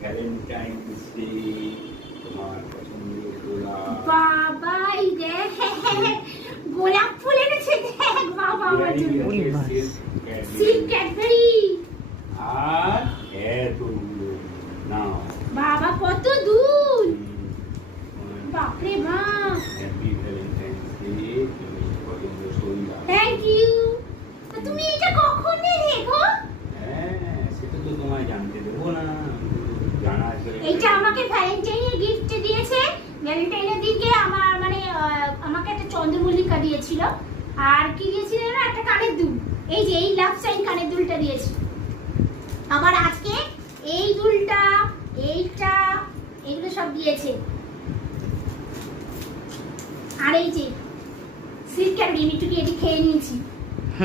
Valentine's day, তোমার পছন্দের গোলাপ। বাবা এই দেখ গোলাপ ফুল এনেছে, দেখ বাবা আমার জন্য সিল্ক ক্যাডবেরি। আর এতগুলো নাও বাবা কত দুধ, বাপরে বাপ। হ্যাপি ভ্যালেন্টাইন্স ডে, তুমি পছন্দের গোলাপ। Thank you. তুমি এটা কখন নিলে গো? হ্যাঁ, সেটা তো তোমায় জানতে দেবো না, জানা আছে। এইটা আমাকে ভ্যালেন্টাইনের গিফট দিয়েছে। ভ্যালেন্টাইনের দিনকে আমার মানে আমাকে একটা চন্দ্রমল্লিকা দিয়েছিল, আর কি দিয়েছিল না একটা কানের দুল। এই যে এই লাভ সাইন কানের দুলটা দিয়েছে। আবার আজকে এই দুলটা, এইটা, এগুলো সব দিয়েছে। আর এই যে সিল্ক ক্যাডবেরি, একটু এটি খেয়ে নিয়েছি।